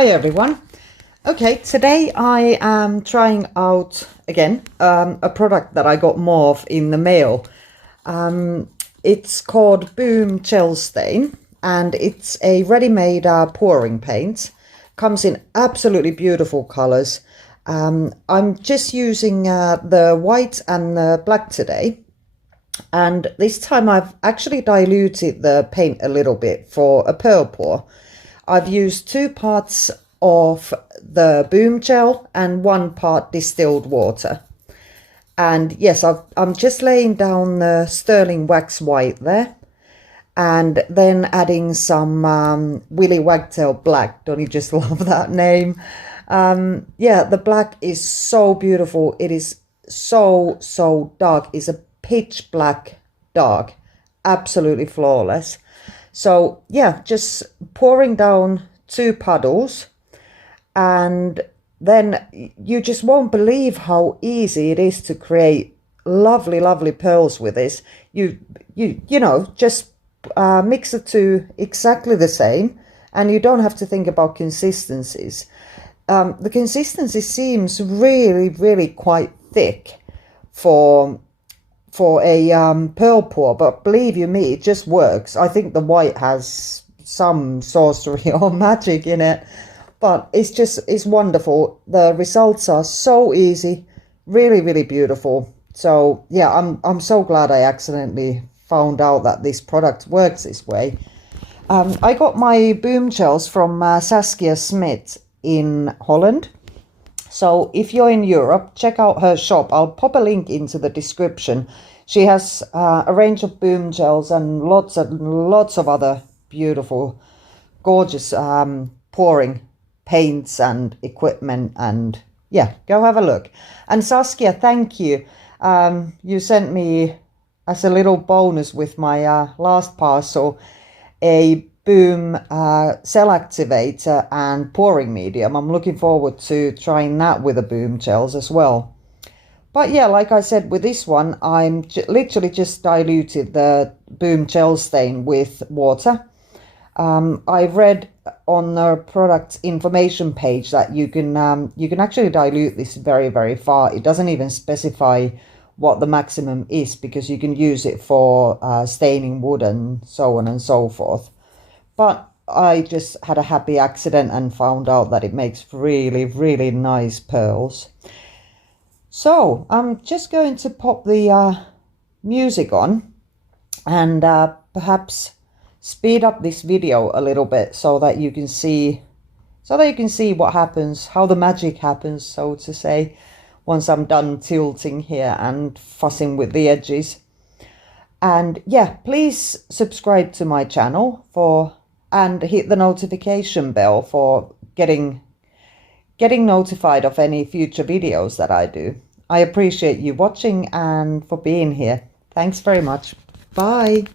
Hi everyone. Okay, today I am trying out again a product that I got more of in the mail. It's called Boom Gel Stain and it's a ready-made pouring paint. Comes in absolutely beautiful colors. I'm just using the white and the black today. And this time I've actually diluted the paint a little bit for a pearl pour. I've used 2 parts of the Boom Gel and 1 part distilled water. And yes, I'm just laying down the Stirlin wax white there. And then adding some Willie Wagtail black. Don't you just love that name? Yeah, the black is so beautiful. It is so dark. It's a pitch black dark. Absolutely flawless. So yeah, just pouring down 2 puddles, and then you just won't believe how easy it is to create lovely pearls with this. You know, just mix the 2 exactly the same, and you don't have to think about consistencies. The consistency seems really quite thick for a pearl pour, but believe you me, it just works. I think the white has some sorcery or magic in it, but it's wonderful. The results are so easy, really beautiful. So yeah, I'm so glad I accidentally found out that this product works this way. I got my Boom Gels from Saskia Smith in Holland. So if you're in Europe, check out her shop. I'll pop a link into the description. She has a range of Boom Gels and lots of other beautiful, gorgeous pouring paints and equipment. And yeah, go have a look. And Saskia, thank you. You sent me as a little bonus with my last parcel a Boom cell activator and pouring medium. I'm looking forward to trying that with the Boom Gels as well. But yeah, like I said, with this one, I'm literally just diluted the Boom Gel Stain with water. I read on the product information page that you can actually dilute this very far. It doesn't even specify what the maximum is, because you can use it for staining wood and so on and so forth. But I just had a happy accident and found out that it makes really nice pearls. So I'm just going to pop the music on and perhaps speed up this video a little bit so that you can see what happens, how the magic happens, so to say, once I'm done tilting here and fussing with the edges. And yeah, please subscribe to my channel and hit the notification bell for getting notified of any future videos that I do. I appreciate you watching and for being here. Thanks very much. Bye.